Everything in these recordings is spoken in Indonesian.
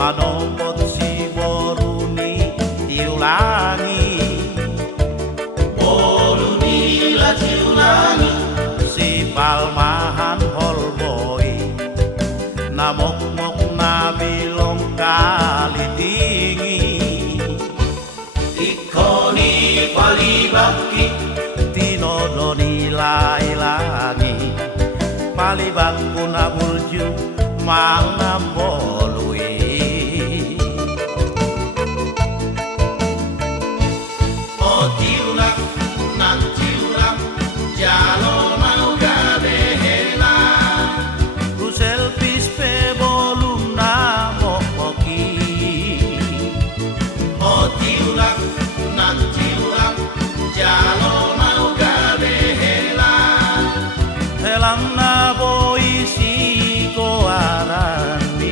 manopot si boruni diulangi, boruni lah diulangi, si palmahan holboy namok-mok nabilong kali tinggi, ikoni palibaki tinodoni lailangi, palibang punabulju mangambolui, oh tiulang nan tiulang jalo mau gadehela, kusel pispe bolum namok moki, oh tiulang nan tiulang jalo mau gadehela, helang na boy si koarani.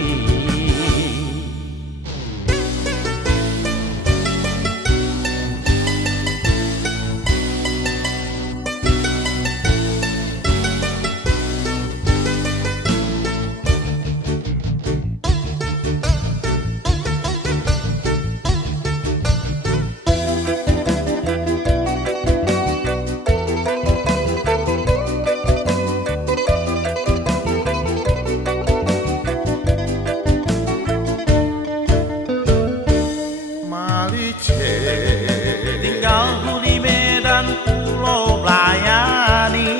Tinggalku di Medan Pulau Blayani,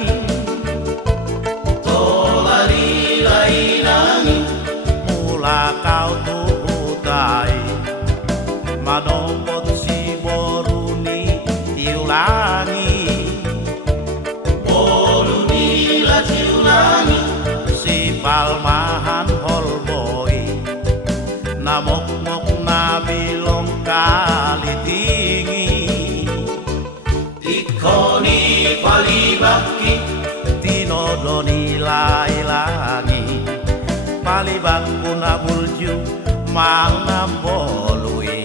tolari lailangi, mula kau tuhutai, manopot si boruni diulangi, boruni lah diulangi, si palmahan holboy namok-mok nabilong kali tinggi, ikoni palibaki tinodoni lailangi, palibang punabulju mangambolui,